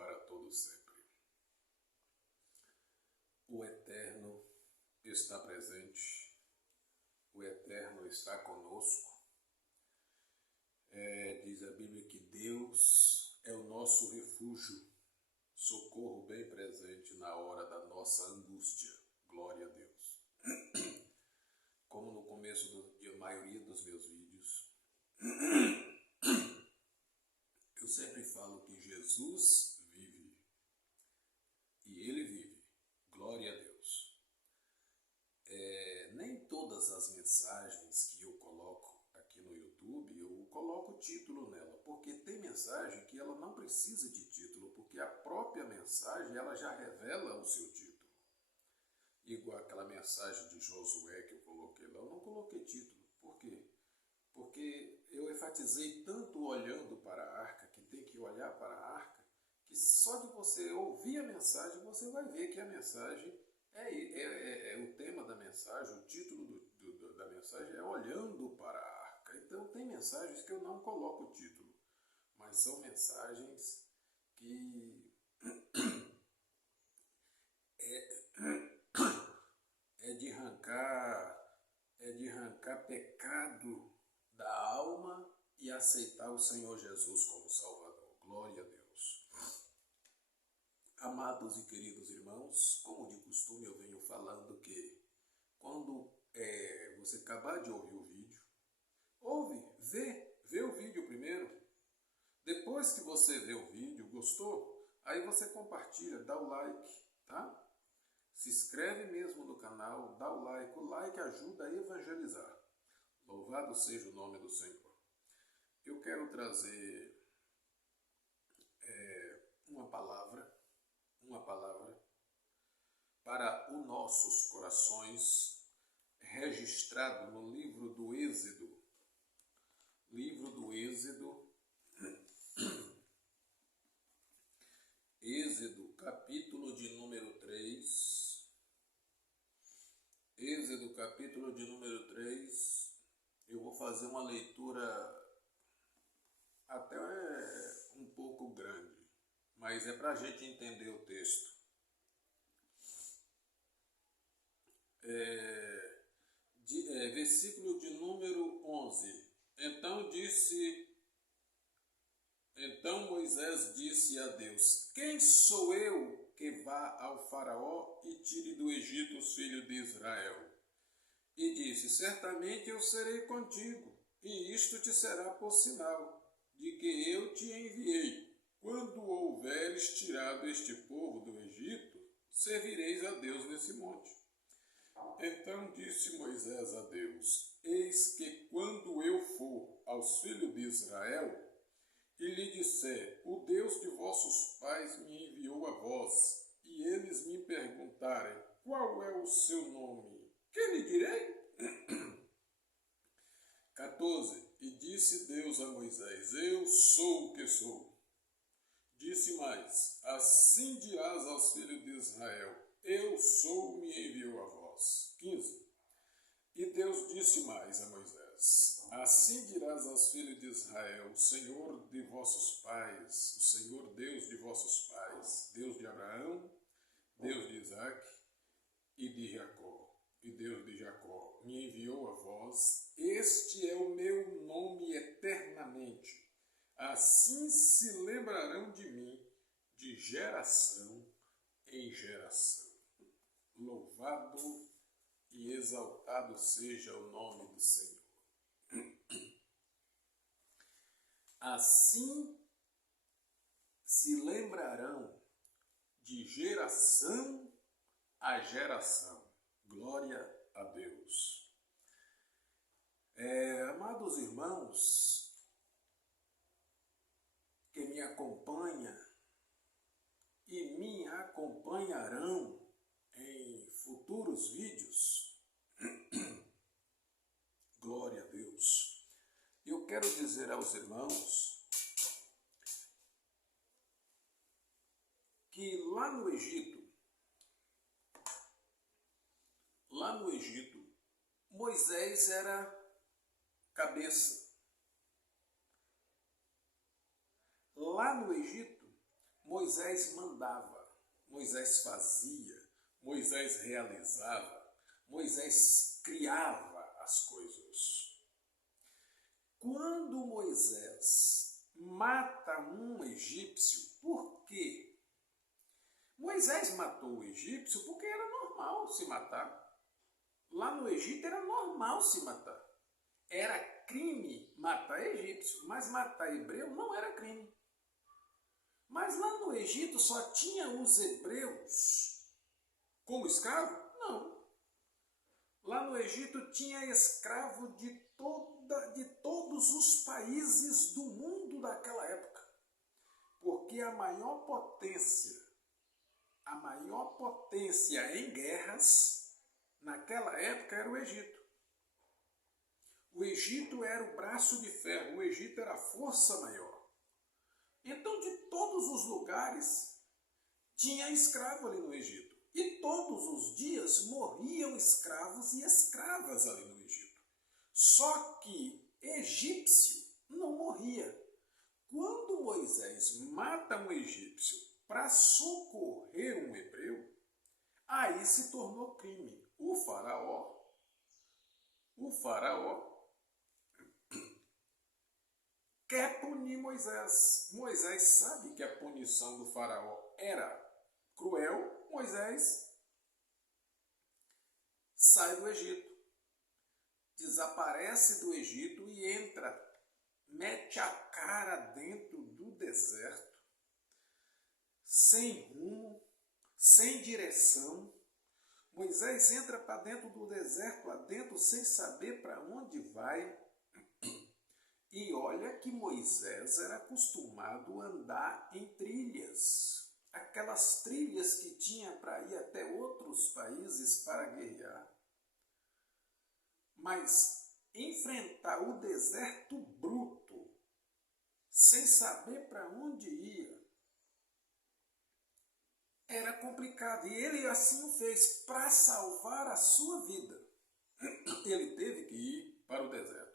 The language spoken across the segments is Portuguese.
para todo sempre. O Eterno está presente, o Eterno está conosco. Diz a Bíblia que Deus é o nosso refúgio, socorro bem presente na hora da nossa angústia. Glória a Deus. Como no começo de maioria dos meus vídeos, eu sempre falo que Jesus vive e Ele vive. Glória a Deus. Nem todas as mensagens que eu coloco aqui no YouTube, eu coloco título nela, porque tem mensagem que ela não precisa de título, porque a própria mensagem ela já revela o seu título. Igual aquela mensagem de Josué que eu coloquei lá, eu não coloquei título. Por quê? Porque eu enfatizei tanto olhando para a arca, que tem que olhar para a arca, que só de você ouvir a mensagem, você vai ver que a mensagem é o tema da mensagem, o título da mensagem é olhando para a arca. Então tem mensagens que eu não coloco título, mas são mensagens que é de arrancar pecado da alma e aceitar o Senhor Jesus como Salvador. Glória a Deus. Amados e queridos irmãos, como de costume eu venho falando que quando você acabar de ouvir o vídeo, vê o vídeo primeiro. Depois que você vê o vídeo, gostou? Aí você compartilha, dá o like, tá? Se inscreve mesmo no canal, dá o like. O like ajuda a evangelizar. Louvado seja o nome do Senhor. Eu quero trazer uma palavra para os nossos corações, registrado no livro do Êxodo. Livro do Êxodo, Êxodo, capítulo de número 3. Êxodo, capítulo de número 3. Eu vou fazer uma leitura até um pouco grande, mas é para a gente entender o texto. Versículo de número 11. Então Moisés disse a Deus: quem sou eu que vá ao faraó e tire do Egito os filhos de Israel? E disse: certamente eu serei contigo, e isto te será por sinal de que eu te enviei. Quando houveres tirado este povo do Egito, servireis a Deus nesse monte. Então disse Moisés a Deus: eis que quando eu for aos filhos de Israel e lhe disser: o Deus de vossos pais me enviou a vós, e eles me perguntarem: qual é o seu nome? Que lhe direi? 14. E disse Deus a Moisés: eu sou o que sou. Disse mais: assim dirás aos filhos de Israel: eu sou, me enviou a vós. 15. E Deus disse mais a Moisés: assim dirás aos filhos de Israel: o Senhor de vossos pais, o Senhor Deus de vossos pais, Deus de Abraão, Deus de Isaque e de Jacó, e Deus de Jacó, me enviou a vós. Este é o meu nome eternamente. Assim se lembrarão de mim de geração em geração. Louvado e exaltado seja o nome do Senhor. Assim se lembrarão de geração a geração. Glória a Deus. Amados irmãos que me acompanham e me acompanharão em futuros vídeos, glória a Deus. Eu quero dizer aos irmãos que lá no Egito, Moisés era cabeça. Lá no Egito, Moisés mandava, Moisés fazia, Moisés realizava, Moisés criava as coisas. Quando Moisés mata um egípcio, por quê? Moisés matou o egípcio porque era normal se matar. Lá no Egito era normal se matar. Era crime matar egípcio, mas matar hebreu não era crime. Mas lá no Egito só tinha os hebreus como escravo? Não. Lá no Egito tinha escravo de todos os países do mundo daquela época. Porque a maior potência em guerras naquela época era o Egito. O Egito era o braço de ferro, o Egito era a força maior. Então, de todos os lugares, tinha escravo ali no Egito. E todos os dias morriam escravos e escravas ali no Egito. Só que egípcio não morria. Quando Moisés mata um egípcio para socorrer um hebreu, aí se tornou crime. O faraó quer punir Moisés. Moisés sabe que a punição do faraó era cruel. Moisés sai do Egito, desaparece do Egito e mete a cara dentro do deserto, sem rumo, sem direção. Moisés entra para dentro do deserto, lá dentro, sem saber para onde vai. E olha que Moisés era acostumado a andar em trilhas, aquelas trilhas que tinha para ir até outros países para guerrear. Mas enfrentar o deserto bruto, sem saber para onde ia, era complicado. E ele assim o fez para salvar a sua vida. Ele teve que ir para o deserto.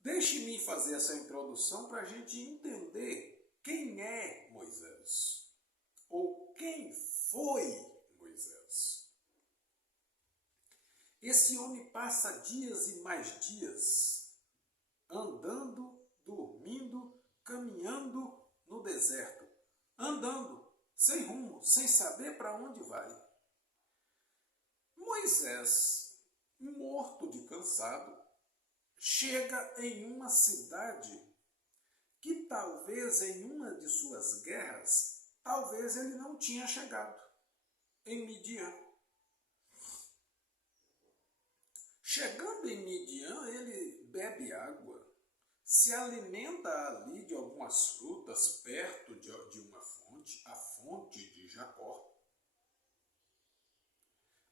Deixe-me fazer essa introdução para a gente entender quem é Moisés, ou quem foi Moisés. Esse homem passa dias e mais dias andando, dormindo, caminhando no deserto, andando, sem rumo, sem saber para onde vai. Moisés, morto de cansado, chega em uma cidade que talvez em uma de suas guerras, talvez ele não tinha chegado, em Midian. Chegando em Midian, ele bebe água, se alimenta ali de algumas frutas perto de uma fonte, a fonte de Jacó.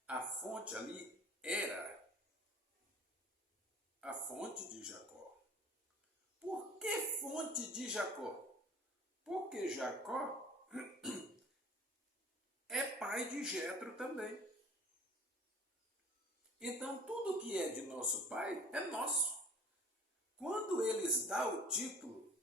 A fonte ali era a fonte de Jacó. Por que fonte de Jacó? Porque Jacó é pai de Jetro também. Então tudo que é de nosso pai é nosso. Quando eles dão o título,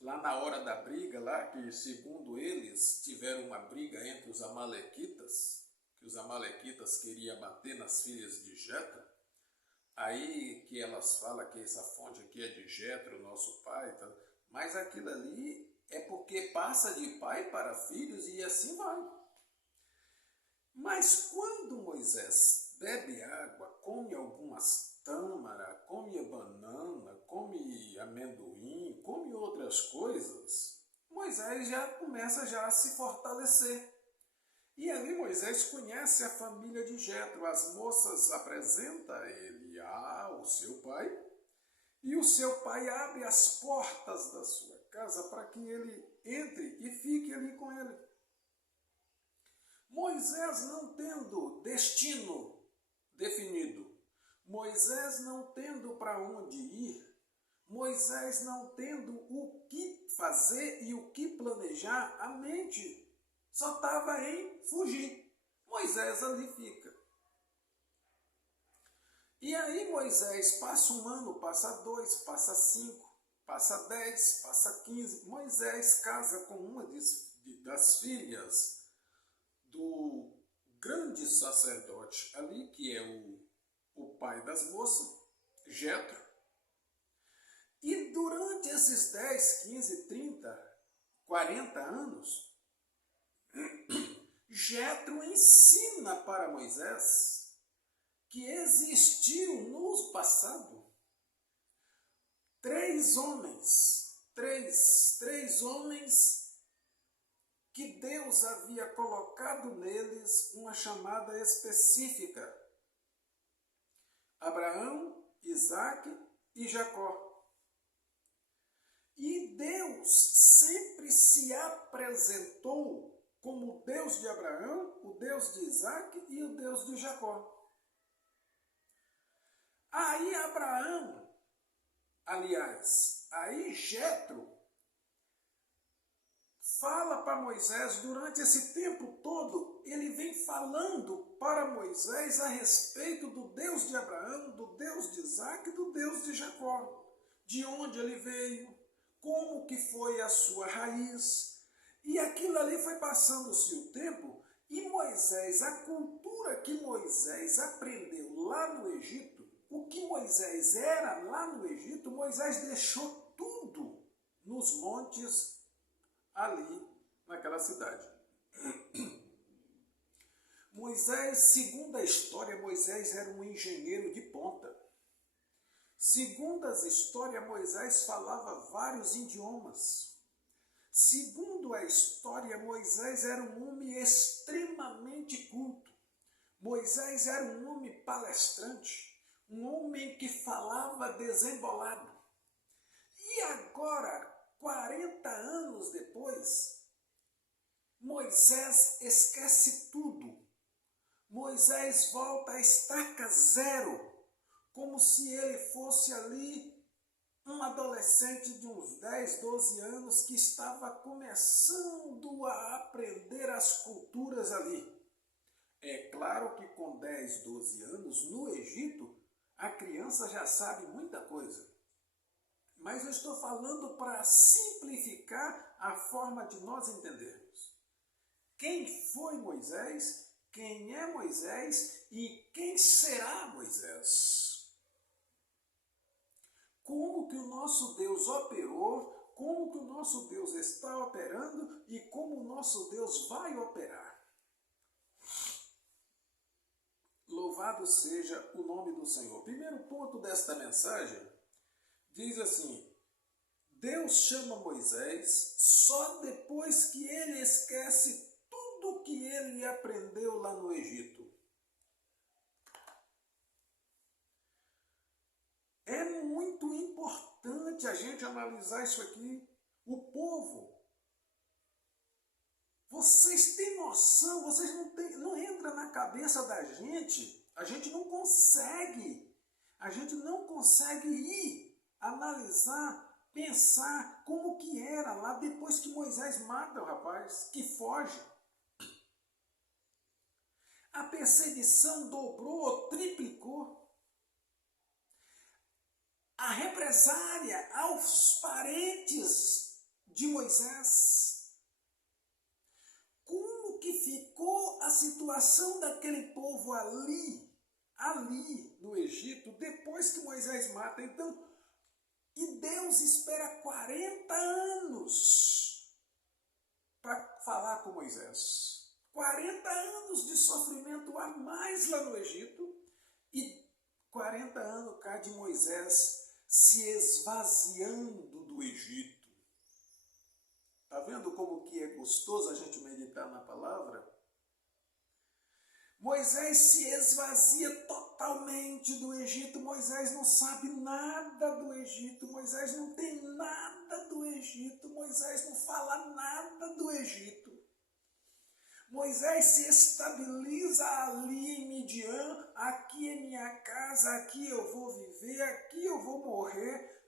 lá na hora da briga, lá que segundo eles tiveram uma briga entre os amalequitas, que os amalequitas queriam bater nas filhas de Jetro, aí que elas falam que essa fonte aqui é de Jetro, nosso pai, tá? Mas aquilo ali é porque passa de pai para filhos e assim vai. Mas quando Moisés bebe água, come algumas tâmara, come banana, come amendoim, come outras coisas, Moisés já começa a se fortalecer. E ali Moisés conhece a família de Jetro. As moças apresentam a ele ao seu pai, e o seu pai abre as portas da sua casa para que ele entre e fique ali com ele. Moisés não tendo destino definido, Moisés não tendo para onde ir, Moisés não tendo o que fazer e o que planejar, a mente só estava em fugir. Moisés ali fica. E aí Moisés passa um ano, passa 2, passa 5, Passa 10, passa 15. Moisés casa com uma das filhas do grande sacerdote ali, que é o pai das moças, Jetro. E durante esses 10, 15, 30, 40 anos, Jetro ensina para Moisés que existiu no passado três homens que Deus havia colocado neles uma chamada específica: Abraão, Isaque e Jacó. E Deus sempre se apresentou como o Deus de Abraão, o Deus de Isaque e o Deus de Jacó. Aí Jetro fala para Moisés, durante esse tempo todo, ele vem falando para Moisés a respeito do Deus de Abraão, do Deus de Isaque e do Deus de Jacó. De onde ele veio, como que foi a sua raiz. E aquilo ali foi passando-se o tempo, e Moisés, a cultura que Moisés aprendeu lá no Egito, o que Moisés era lá no Egito, Moisés deixou tudo nos montes ali naquela cidade. Moisés, segundo a história, Moisés era um engenheiro de ponta. Segundo as histórias, Moisés falava vários idiomas. Segundo a história, Moisés era um homem extremamente culto. Moisés era um homem palestrante, um homem que falava desembolado. E agora, 40 anos depois, Moisés esquece tudo. Moisés volta a estaca zero, como se ele fosse ali um adolescente de uns 10, 12 anos que estava começando a aprender as culturas ali. É claro que com 10, 12 anos, no Egito, a criança já sabe muita coisa. Mas eu estou falando para simplificar a forma de nós entendermos. Quem foi Moisés, quem é Moisés e quem será Moisés? Como que o nosso Deus operou, como que o nosso Deus está operando e como o nosso Deus vai operar. Louvado seja o nome do Senhor. O primeiro ponto desta mensagem diz assim: Deus chama Moisés só depois que ele esquece tudo que ele aprendeu lá no Egito. É muito importante a gente analisar isso aqui. O povo, vocês têm noção, vocês não entra na cabeça da gente, a gente não consegue ir analisar, pensar como que era lá depois que Moisés mata o rapaz, que foge. A perseguição dobrou, triplicou. A represália aos parentes de Moisés. Como que ficou a situação daquele povo ali no Egito, depois que Moisés mata? Então, e Deus espera 40 anos para falar com Moisés. 40 anos de sofrimento a mais lá no Egito e 40 anos cá de Moisés se esvaziando do Egito. Está vendo como que é gostoso a gente meditar na palavra? Moisés se esvazia totalmente do Egito. Moisés não sabe nada do Egito. Moisés não tem nada do Egito. Moisés não fala nada do Egito. Moisés se estabiliza ali em Midian. Aqui é minha casa, aqui eu vou viver, aqui eu vou morrer.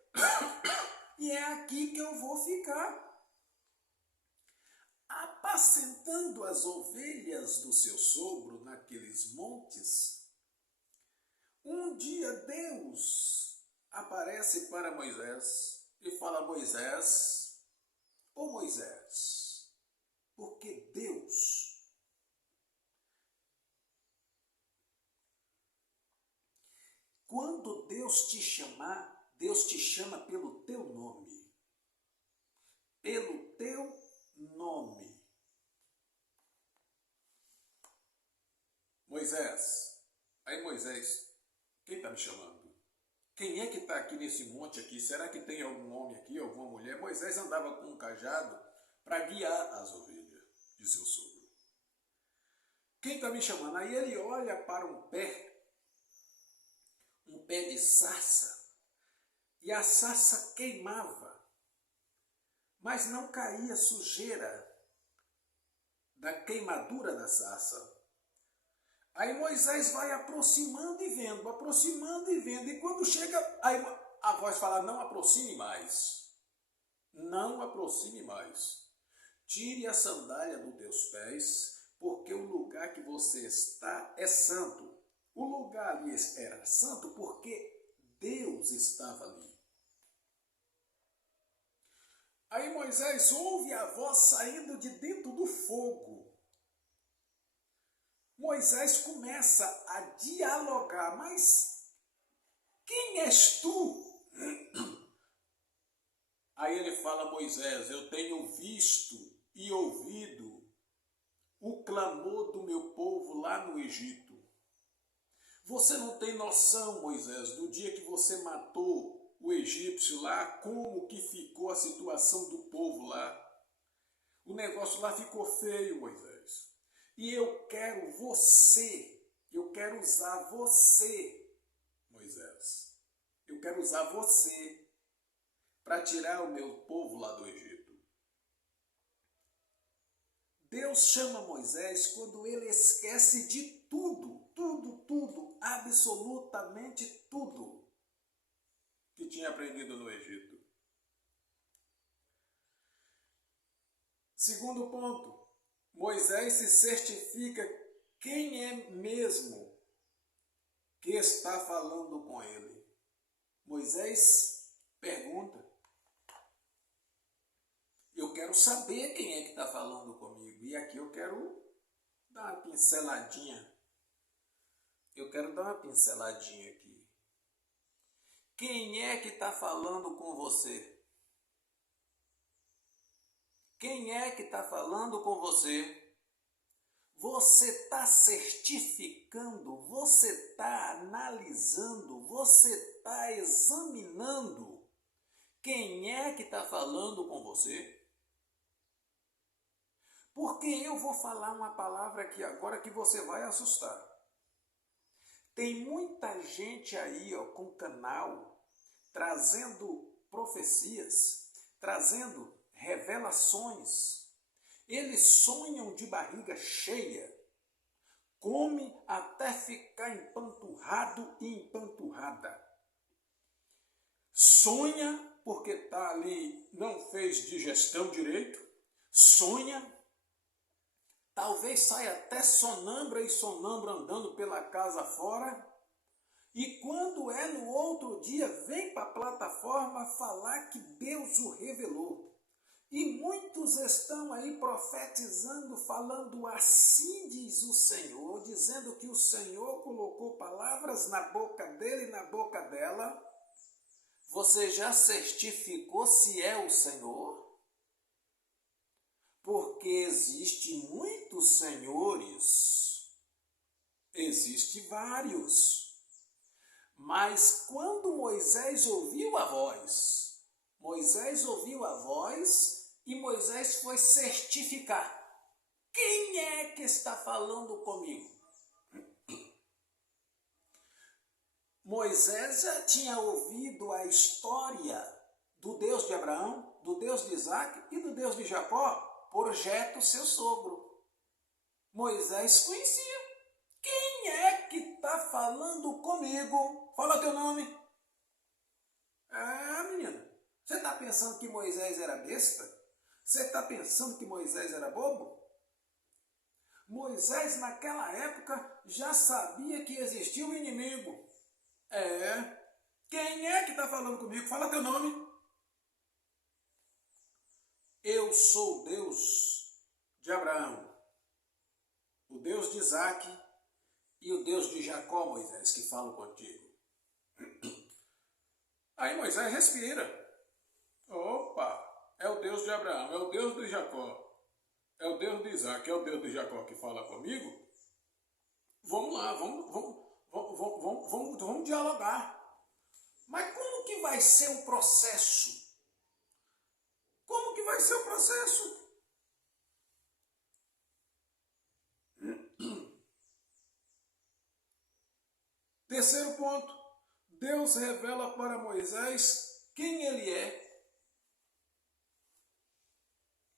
E é aqui que eu vou ficar. Apacentando as ovelhas do seu sogro naqueles montes, um dia Deus aparece para Moisés e fala a Moisés: ô Moisés, porque Deus, quando Deus te chamar, Deus te chama pelo teu nome. Pelo teu nome. Moisés, aí Moisés, quem está me chamando? Quem é que está aqui nesse monte aqui? Será que tem algum homem aqui, alguma mulher? Moisés andava com um cajado para guiar as ovelhas de seu sogro. Quem está me chamando? Aí ele olha para um pé de sarça, e a sarça queimava, mas não caía sujeira da queimadura da sarça. Aí Moisés vai aproximando e vendo, e quando chega, aí a voz fala: não aproxime mais, não aproxime mais, tire a sandália dos teus pés, porque o lugar que você está é santo. O lugar ali era santo porque Deus estava ali. Aí Moisés ouve a voz saindo de dentro do fogo. Moisés começa a dialogar: mas quem és tu? Aí ele fala: Moisés, eu tenho visto e ouvido o clamor do meu povo lá no Egito. Você não tem noção, Moisés, do dia que você matou o egípcio lá, como que ficou a situação do povo lá. O negócio lá ficou feio, Moisés. E eu quero usar você, Moisés. Eu quero usar você para tirar o meu povo lá do Egito. Deus chama Moisés quando ele esquece de tudo, absolutamente tudo que tinha aprendido no Egito. Segundo ponto, Moisés se certifica quem é mesmo que está falando com ele. Moisés pergunta: eu quero saber quem é que está falando comigo. E aqui eu quero dar uma pinceladinha. Aqui. Quem é que está falando com você? Quem é que está falando com você? Você está certificando, você está analisando, você está examinando quem é que está falando com você? Porque eu vou falar uma palavra aqui agora que você vai assustar. Tem muita gente aí, com canal, trazendo profecias, trazendo revelações. Eles sonham de barriga cheia, come até ficar empanturrado e empanturrada. Sonha porque está ali, não fez digestão direito, sonha. Talvez saia até sonâmbula e sonâmbula andando pela casa fora. E quando é no outro dia, vem para a plataforma falar que Deus o revelou. E muitos estão aí profetizando, falando: assim diz o Senhor, dizendo que o Senhor colocou palavras na boca dele e na boca dela. Você já certificou se é o Senhor? Porque existe muitos senhores, existe vários. Mas quando Moisés ouviu a voz e Moisés foi certificar: quem é que está falando comigo? Moisés já tinha ouvido a história do Deus de Abraão, do Deus de Isaac e do Deus de Jacó, por Jeto, seu sogro. Moisés conhecia. Quem é que está falando comigo? Fala teu nome. Ah, menina, você está pensando que Moisés era besta? Você está pensando que Moisés era bobo? Moisés, naquela época, já sabia que existia um inimigo. Quem é que está falando comigo? Fala teu nome. Eu sou o Deus de Abraão, o Deus de Isaque e o Deus de Jacó, Moisés, que falo contigo. Aí Moisés respira. Opa, é o Deus de Abraão, é o Deus de Jacó, é o Deus de Isaque, é o Deus de Jacó que fala comigo? Vamos lá, vamos dialogar. Mas como que vai ser o processo? Como que vai ser o processo? Terceiro ponto. Deus revela para Moisés quem ele é.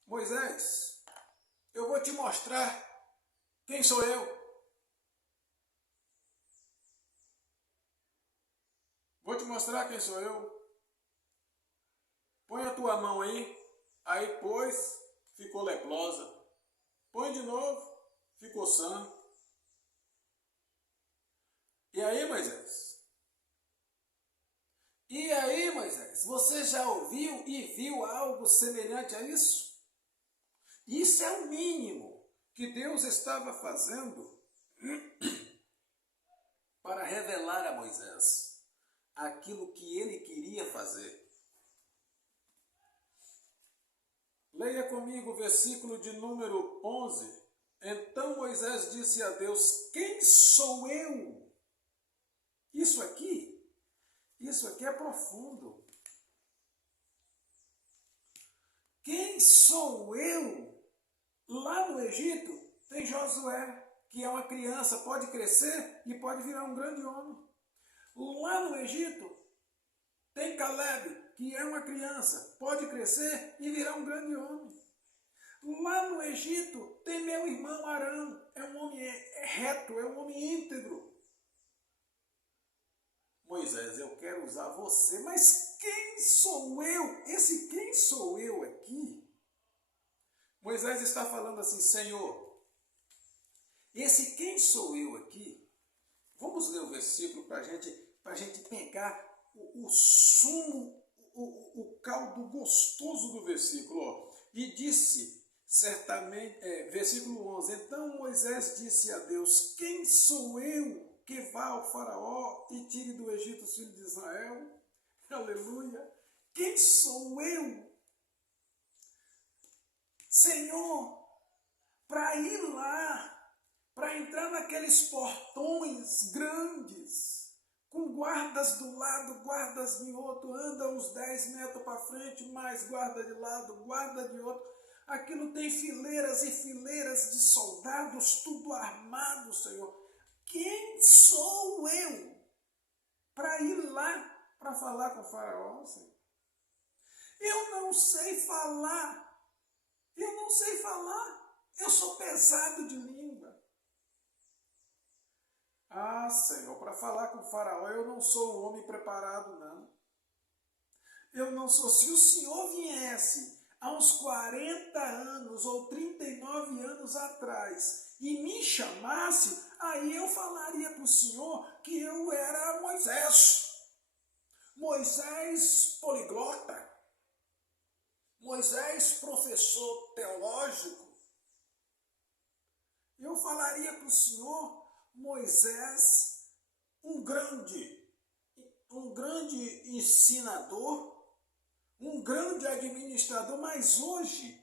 Moisés, eu vou te mostrar quem sou eu. Vou te mostrar quem sou eu. Põe a tua mão aí. Aí pôs, ficou leprosa. Põe de novo, ficou sã. E aí, Moisés? E aí, Moisés? Você já ouviu e viu algo semelhante a isso? Isso é o mínimo que Deus estava fazendo para revelar a Moisés aquilo que ele queria fazer. Leia comigo o versículo de número 11. Então Moisés disse a Deus: quem sou eu? Isso aqui é profundo. Quem sou eu? Lá no Egito tem Josué, que é uma criança, pode crescer e pode virar um grande homem. Lá no Egito tem Caleb, que é uma criança, pode crescer e virar um grande homem. Lá no Egito tem meu irmão Arão, é um homem reto, é um homem íntegro. Moisés, eu quero usar você, mas quem sou eu? Esse quem sou eu aqui? Moisés está falando assim: Senhor, esse quem sou eu aqui? Vamos ler o versículo para a gente pegar o sumo, o caldo gostoso do versículo. Ó. E disse, certamente, versículo 11, então Moisés disse a Deus: quem sou eu que vá ao faraó e tire do Egito os filhos de Israel? Aleluia! Quem sou eu, Senhor, para ir lá, para entrar naqueles portões grandes, com guardas do lado, guardas de outro, anda uns 10 metros para frente, mais guarda de lado, guarda de outro. Aquilo tem fileiras e fileiras de soldados, tudo armado, Senhor. Quem sou eu para ir lá para falar com o faraó, Senhor? Eu não sei falar. Eu sou pesado de língua. Ah, Senhor, para falar com o faraó eu não sou um homem preparado, não. Eu não sou. Se o Senhor viesse há uns 40 anos ou 39 anos atrás e me chamasse, aí eu falaria para o Senhor que eu era Moisés. Moisés poliglota. Moisés professor teológico. Eu falaria para o Senhor, Moisés, um grande ensinador, um grande administrador, mas hoje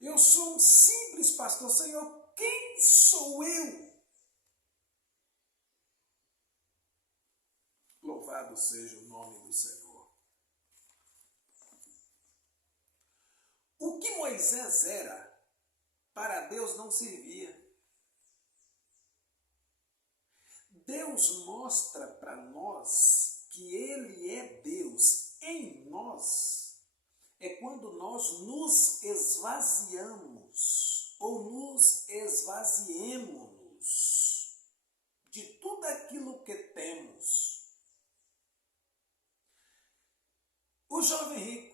eu sou um simples pastor. Senhor, quem sou eu? Louvado seja o nome do Senhor. O que Moisés era, para Deus não servia. Deus mostra para nós que Ele é Deus em nós. É quando nós nos esvaziamos ou nos esvaziemos de tudo aquilo que temos. O jovem rico,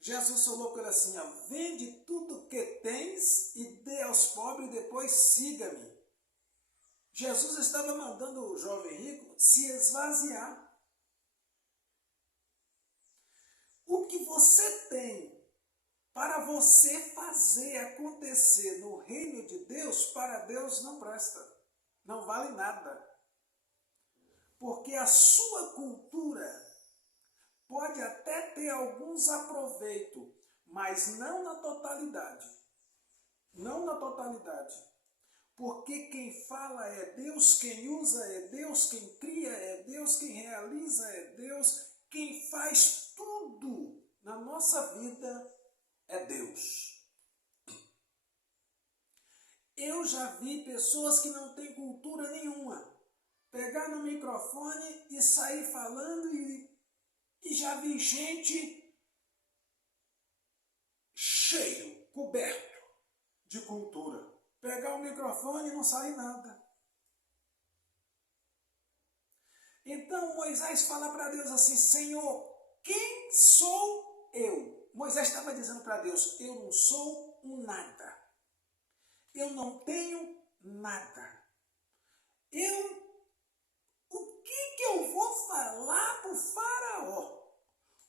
Jesus falou para ele assim: vende tudo que tens e dê aos pobres e depois siga-me. Jesus estava mandando o jovem rico se esvaziar. O que você tem para você fazer acontecer no reino de Deus, para Deus não presta, não vale nada. Porque a sua cultura pode até ter alguns aproveitos, mas não na totalidade. Não na totalidade. Porque quem fala é Deus, quem usa é Deus, quem cria é Deus, quem realiza é Deus, quem faz tudo na nossa vida é Deus. Eu já vi pessoas que não têm cultura nenhuma pegar no microfone e sair falando e já vi gente cheio, coberto de cultura. Pegar o microfone e não sair nada. Então Moisés fala para Deus assim, Senhor, quem sou eu? Moisés estava dizendo para Deus, eu não sou um nada. Eu não tenho nada. O que eu vou falar para o faraó?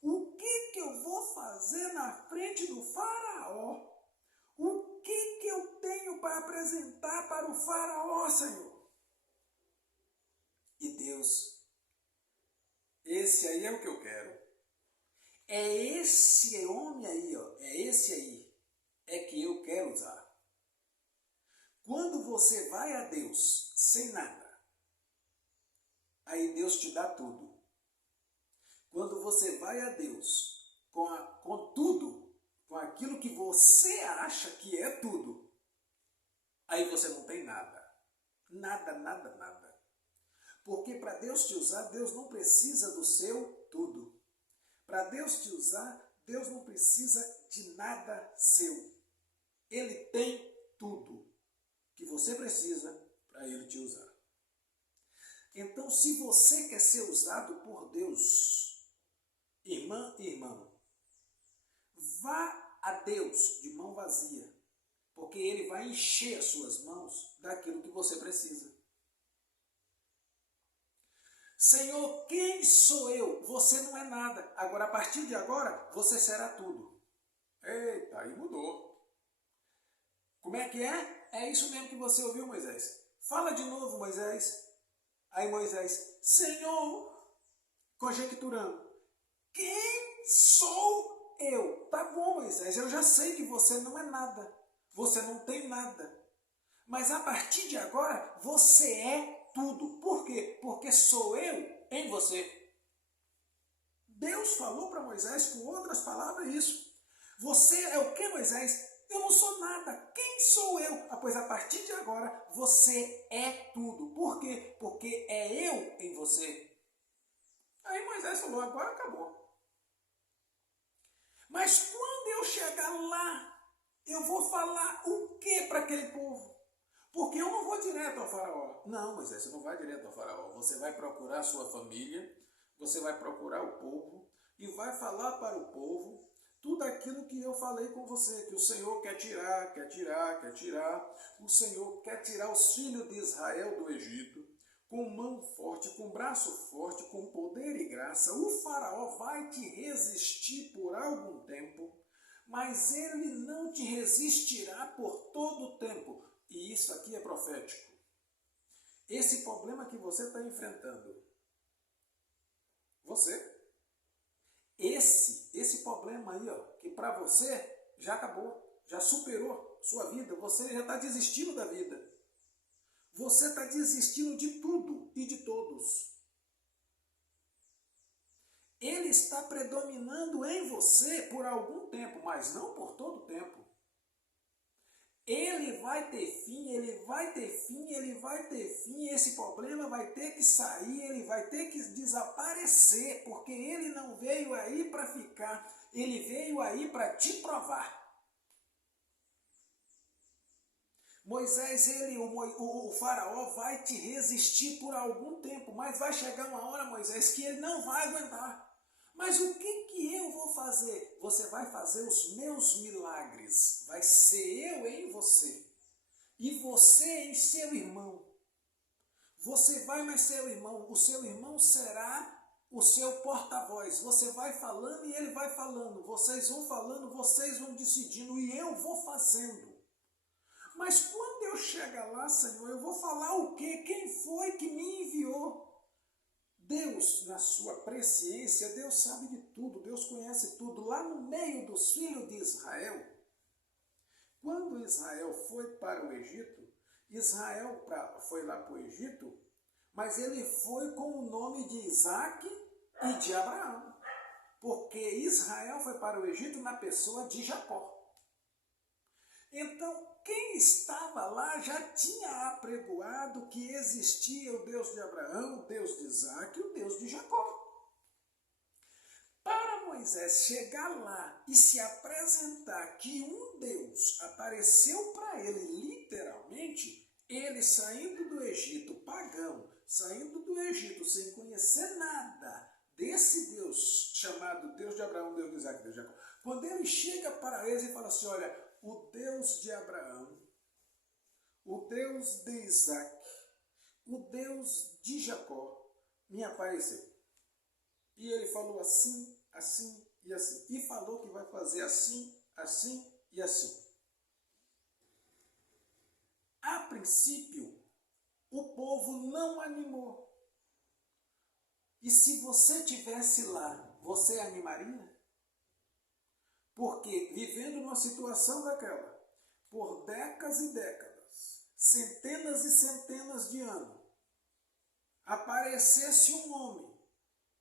O que eu vou fazer na frente do faraó? O que eu tenho para apresentar para o faraó, Senhor? E Deus, esse aí é o que eu quero. É esse homem aí, ó, é esse aí, é que eu quero usar. Quando você vai a Deus sem nada, aí Deus te dá tudo. Quando você vai a Deus com tudo, com aquilo que você acha que é tudo, aí você não tem nada. Nada, nada, nada. Porque para Deus te usar, Deus não precisa do seu tudo. Para Deus te usar, Deus não precisa de nada seu. Ele tem tudo que você precisa para Ele te usar. Então, se você quer ser usado por Deus, irmã e irmão, vá a Deus de mão vazia, porque Ele vai encher as suas mãos daquilo que você precisa. Senhor, quem sou eu? Você não é nada. Agora, a partir de agora, você será tudo. Eita, aí mudou. Como é que é? É isso mesmo que você ouviu, Moisés. Fala de novo, Moisés. Aí Moisés, Senhor, conjecturando, quem sou eu? Tá bom, Moisés, eu já sei que você não é nada. Você não tem nada. Mas a partir de agora, você é tudo. Por quê? Porque sou eu em você. Deus falou para Moisés, com outras palavras, isso. Você é o que, Moisés? Eu não sou nada. Quem sou eu? Pois a partir de agora, você é tudo. Por quê? Porque é eu em você. Aí Moisés falou, agora acabou. Mas quando eu chegar lá, eu vou falar o que para aquele povo? Porque eu não vou direto ao faraó. Não, Moisés, você não vai direto ao faraó. Você vai procurar a sua família, você vai procurar o povo e vai falar para o povo tudo aquilo que eu falei com você, que o Senhor quer tirar, quer tirar, quer tirar. O Senhor quer tirar os filhos de Israel do Egito, com mão forte, com braço forte, com poder e graça. O faraó vai te resistir por algum tempo, mas ele não te resistirá por todo o tempo. E isso aqui é profético. Esse problema que você está enfrentando, esse problema aí, ó, que para você já acabou, já superou sua vida, você já está desistindo da vida. Você está desistindo de tudo e de todos. Ele está predominando em você por algum tempo, mas não por todo o tempo. Ele vai ter fim, ele vai ter fim, ele vai ter fim, esse problema vai ter que sair, ele vai ter que desaparecer, porque ele não veio aí para ficar, ele veio aí para te provar. Moisés, o faraó vai te resistir por algum tempo, mas vai chegar uma hora, Moisés, que ele não vai aguentar. Mas o que eu vou fazer? Você vai fazer os meus milagres. Vai ser eu em você. E você em seu irmão. Você vai, mas seu irmão. O seu irmão será o seu porta-voz. Você vai falando e ele vai falando. Vocês vão falando, vocês vão decidindo e eu vou fazendo. Mas quando eu chegar lá, Senhor, eu vou falar o quê? Quem foi que me enviou? Deus, na sua presciência, Deus sabe de tudo, Deus conhece tudo. Lá no meio dos filhos de Israel, quando Israel foi para o Egito, Israel foi lá para o Egito, mas ele foi com o nome de Isaac e de Abraão, porque Israel foi para o Egito na pessoa de Jacó. Então, quem estava lá já tinha apregoado que existia o Deus de Abraão, o Deus de Isaac e o Deus de Jacó. Para Moisés chegar lá e se apresentar que um Deus apareceu para ele literalmente, ele saindo do Egito pagão, saindo do Egito sem conhecer nada desse Deus chamado Deus de Abraão, Deus de Isaac e Deus de Jacó, quando ele chega para eles e fala assim, olha, o Deus de Abraão, o Deus de Isaac, o Deus de Jacó me apareceu. E ele falou assim, assim e assim. E falou que vai fazer assim, assim e assim. A princípio, o povo não animou. E se você tivesse lá, você animaria? Porque vivendo numa situação daquela, por décadas e décadas, centenas e centenas de anos, aparecesse um homem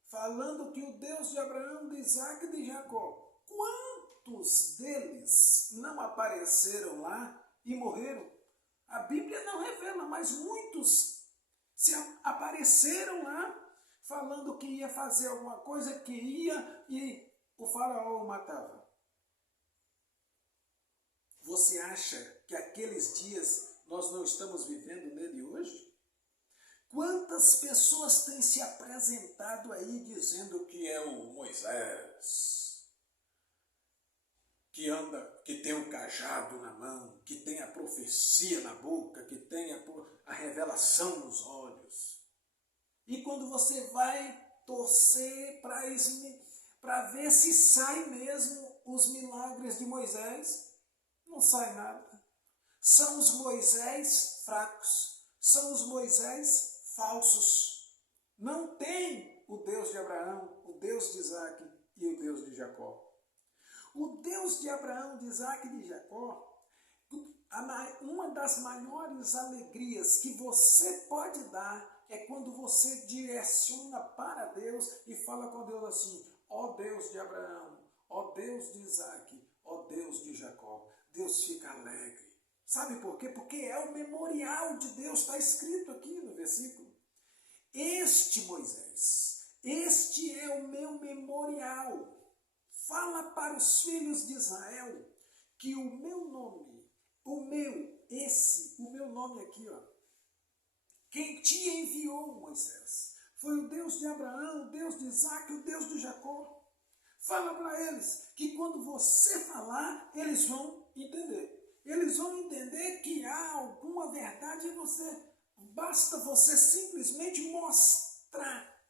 falando que o Deus de Abraão, de Isaac e de Jacó, quantos deles não apareceram lá e morreram? A Bíblia não revela, mas muitos se apareceram lá falando que ia fazer alguma coisa, que ia e o faraó o matava. Você acha que aqueles dias nós não estamos vivendo nele hoje? Quantas pessoas têm se apresentado aí dizendo que é o Moisés, que anda, que tem um cajado na mão, que tem a profecia na boca, que tem a revelação nos olhos. E quando você vai torcer para ver se sai mesmo os milagres de Moisés, não sai nada. São os Moisés fracos, são os Moisés falsos. Não tem o Deus de Abraão, o Deus de Isaac e o Deus de Jacó. O Deus de Abraão, de Isaac e de Jacó, uma das maiores alegrias que você pode dar é quando você direciona para Deus e fala com Deus assim, ó Deus de Abraão, ó Deus de Isaac, ó Deus de Jacó. Deus fica alegre. Sabe por quê? Porque é o memorial de Deus, está escrito aqui no versículo. Este Moisés, este é o meu memorial. Fala para os filhos de Israel que o meu nome, o meu nome aqui, ó, quem te enviou, Moisés, foi o Deus de Abraão, o Deus de Isaac, o Deus de Jacó. Fala para eles que quando você falar, eles vão entender. Eles vão entender que há alguma verdade em você. Basta você simplesmente mostrar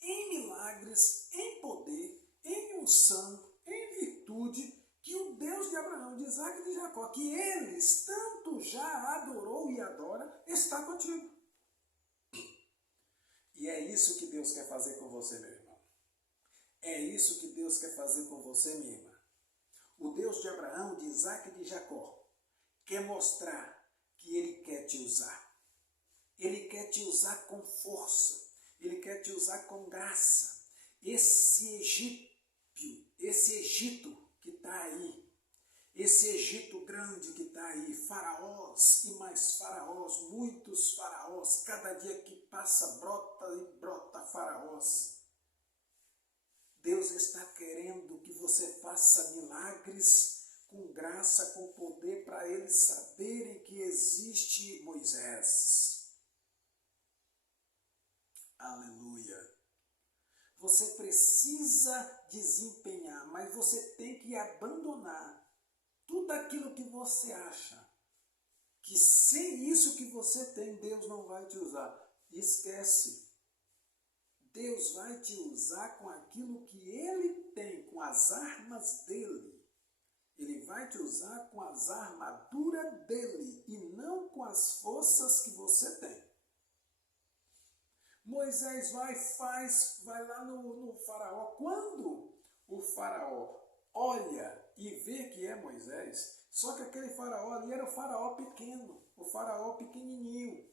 em milagres, em poder, em unção, em virtude, que o Deus de Abraão, de Isaac e de Jacó, que eles tanto já adorou e adora, está contigo. E é isso que Deus quer fazer com você, meu irmão. É isso que Deus quer fazer com você, minha irmã. O Deus de Abraão, de Isaac e de Jacó quer mostrar que Ele quer te usar. Ele quer te usar com força. Ele quer te usar com graça. Esse Egito que está aí, esse Egito grande que está aí, faraós e mais faraós, muitos faraós, cada dia que passa brota e brota faraós. Deus está querendo que você faça milagres com graça, com poder, para eles saberem que existe Moisés. Aleluia. Você precisa desempenhar, mas você tem que abandonar tudo aquilo que você acha que sem isso que você tem, Deus não vai te usar. Esquece. Deus vai te usar com aquilo que Ele tem, com as armas dEle. Ele vai te usar com as armaduras dEle e não com as forças que você tem. Moisés vai lá no faraó. Quando o faraó olha e vê que é Moisés, só que aquele faraó ali era o faraó pequeno, o faraó pequenininho,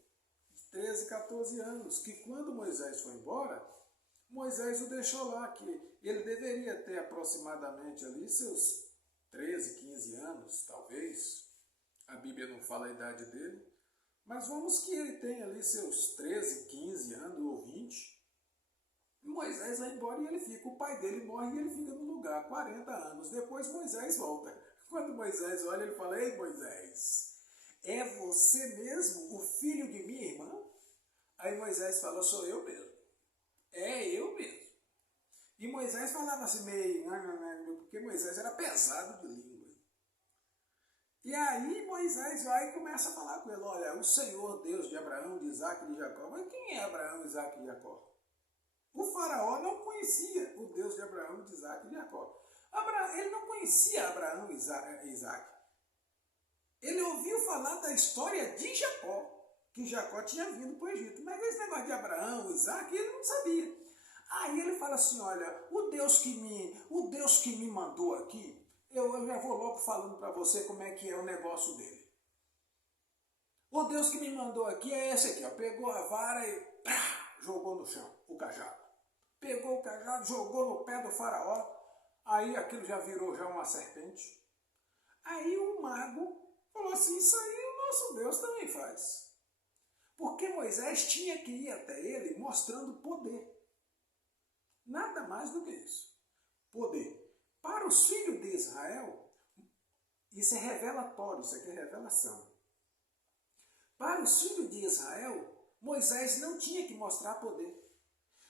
de 13, 14 anos, que quando Moisés foi embora, Moisés o deixou lá, que ele deveria ter aproximadamente ali seus 13, 15 anos, talvez. A Bíblia não fala a idade dele, mas vamos que ele tenha ali seus 13, 15 anos ou 20. Moisés vai embora e ele fica, o pai dele morre e ele fica no lugar, 40 anos. Depois Moisés volta. Quando Moisés olha, ele fala: ei, Moisés, é você mesmo, o filho de minha irmã? Aí Moisés fala: sou eu mesmo. É eu mesmo. E Moisés falava assim meio, porque Moisés era pesado de língua. E aí Moisés vai e começa a falar com ele: olha, o Senhor Deus de Abraão, de Isaac e de Jacó. Mas quem é Abraão, Isaac e Jacó? O faraó não conhecia o Deus de Abraão, de Isaac e de Jacó. Ele não conhecia Abraão e Isaac. Ele ouviu falar da história de Jacó, que Jacó tinha vindo para o Egito. Mas esse negócio de Abraão, Isaac, ele não sabia. Aí ele fala assim: olha, o Deus que me mandou aqui, eu já vou logo falando para você como é que é o negócio dele. O Deus que me mandou aqui é esse aqui, ó. Pegou a vara e jogou no chão o cajado. Pegou o cajado, jogou no pé do faraó, aí aquilo já virou uma serpente. Aí o mago falou assim: isso aí o nosso Deus também faz. Porque Moisés tinha que ir até ele mostrando poder. Nada mais do que isso. Poder. Para os filhos de Israel, isso é revelatório, isso aqui é revelação. Para os filhos de Israel, Moisés não tinha que mostrar poder.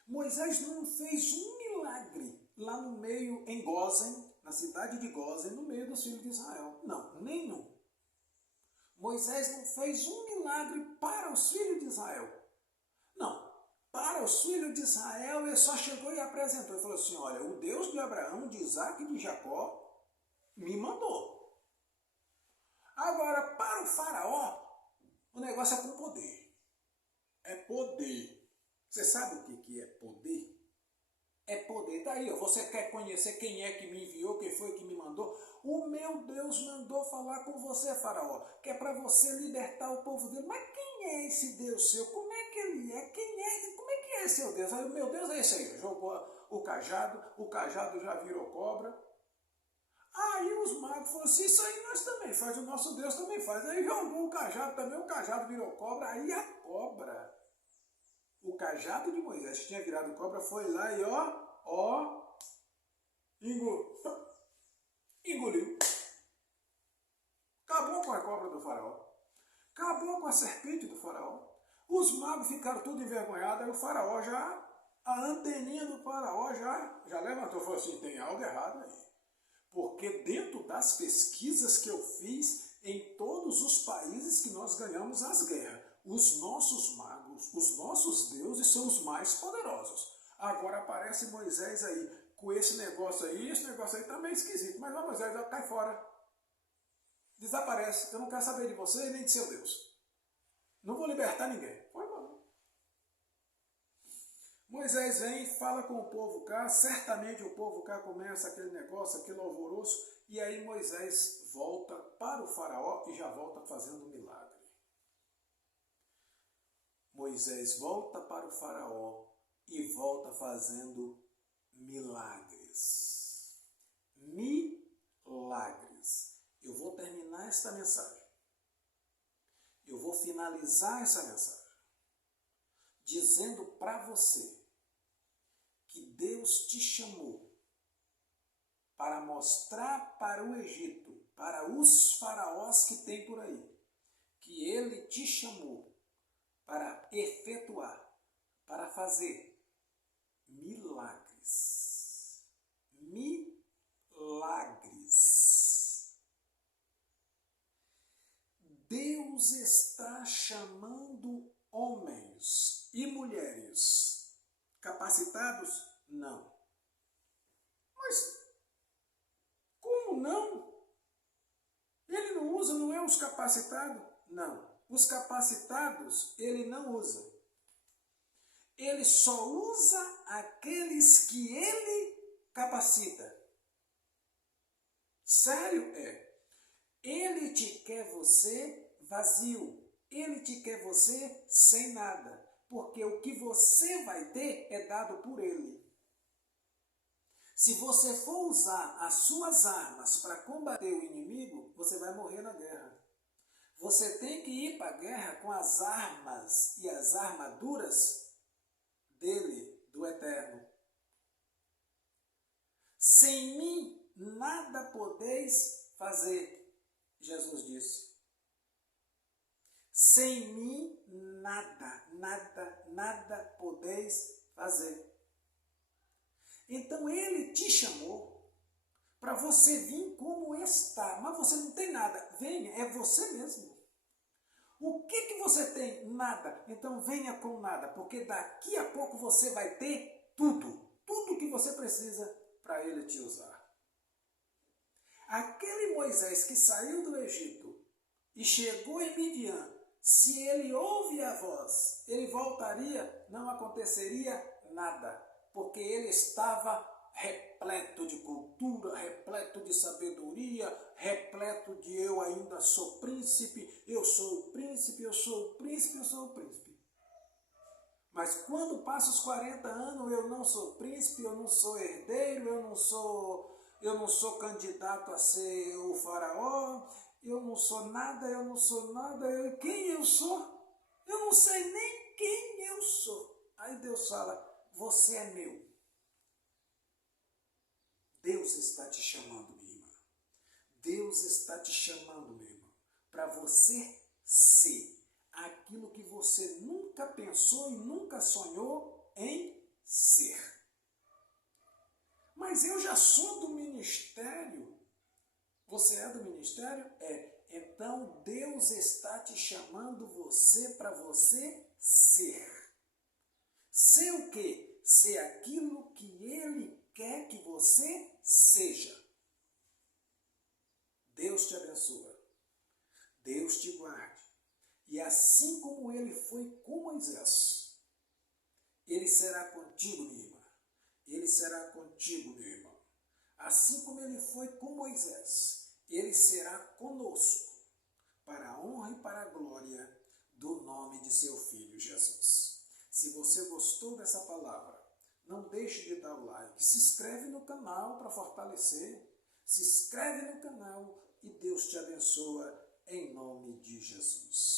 Moisés não fez um milagre lá no meio, em Gósen, na cidade de Gósen, no meio dos filhos de Israel. Não, nenhum. Moisés não fez um milagre para os filhos de Israel. Não. Para os filhos de Israel, ele só chegou e apresentou. Ele falou assim: olha, o Deus de Abraão, de Isaac e de Jacó me mandou. Agora, para o faraó, o negócio é com poder. É poder. Você sabe o que é poder? É poder. Daí, você quer conhecer quem é que me enviou, quem foi que me mandou? O meu Deus mandou falar com você, faraó, que é para você libertar o povo dele. Mas quem é esse Deus seu? Como é que ele é? Como é que é seu Deus? Aí o meu Deus é esse aí. Jogou o cajado já virou cobra. Aí os magos falaram assim: isso aí nós também faz, o nosso Deus também faz. Aí jogou o cajado também, o cajado virou cobra. Aí a cobra, o cajado de Moisés, que tinha virado cobra, foi lá e engoliu. Acabou com a cobra do faraó. Acabou com a serpente do faraó. Os magos ficaram tudo envergonhados. Aí o faraó a anteninha do faraó já levantou e falou assim: tem algo errado aí. Porque dentro das pesquisas que eu fiz em todos os países que nós ganhamos as guerras, os nossos magos, os nossos deuses são os mais poderosos. Agora aparece Moisés aí com esse negócio aí tá meio esquisito. Mas Moisés já cai fora. Desaparece. Eu não quero saber de você nem de seu Deus. Não vou libertar ninguém. Foi embora. Moisés vem, fala com o povo cá, certamente o povo cá começa aquele negócio, aquele alvoroço, e aí Moisés volta para o faraó e já volta fazendo um milagre. Moisés volta para o faraó e volta fazendo milagres. Milagres. Eu vou terminar esta mensagem. Eu vou finalizar essa mensagem dizendo para você que Deus te chamou para mostrar para o Egito, para os faraós que tem por aí, que Ele te chamou para efetuar, para fazer milagres. Milagres. Deus está chamando homens e mulheres capacitados? Não. Mas como não? Ele não usa, não é os capacitados? Não. Os capacitados ele não usa. Ele só usa aqueles que ele capacita. Sério? É. Ele te quer você vazio. Ele te quer você sem nada. Porque o que você vai ter é dado por ele. Se você for usar as suas armas para combater o inimigo, você vai morrer na guerra. Você tem que ir para a guerra com as armas e as armaduras dele, do Eterno. Sem mim nada podeis fazer, Jesus disse. Sem mim nada podeis fazer. Então ele te chamou para você vir como está, mas você não tem nada. Venha, é você mesmo. O que você tem? Nada. Então venha com nada, porque daqui a pouco você vai ter tudo. Tudo que você precisa para ele te usar. Aquele Moisés que saiu do Egito e chegou em Midian, se ele ouve a voz, ele voltaria, não aconteceria nada, porque ele estava repleto de cultura, repleto de sabedoria, repleto de eu ainda sou príncipe, eu sou o príncipe, eu sou o príncipe, eu sou o príncipe. Mas quando passa os 40 anos, eu não sou príncipe, eu não sou herdeiro, eu não sou candidato a ser o faraó, eu não sou nada, quem eu sou? Eu não sei nem quem eu sou. Aí Deus fala, você é meu. Deus está te chamando, minha irmã. Deus está te chamando, meu irmão, para você ser aquilo que você nunca pensou e nunca sonhou em ser. Mas eu já sou do ministério. Você é do ministério? É. Então Deus está te chamando você para você ser. Ser o quê? Ser aquilo que Ele quer que você seja. Deus te abençoe. Deus te guarde. E assim como Ele foi com Moisés, Ele será contigo, minha irmã. Ele será contigo, meu irmão. Assim como Ele foi com Moisés, Ele será conosco, para a honra e para a glória do nome de seu Filho Jesus. Se você gostou dessa palavra, não deixe de dar o like. Se inscreve no canal para fortalecer. Se inscreve no canal e Deus te abençoa em nome de Jesus.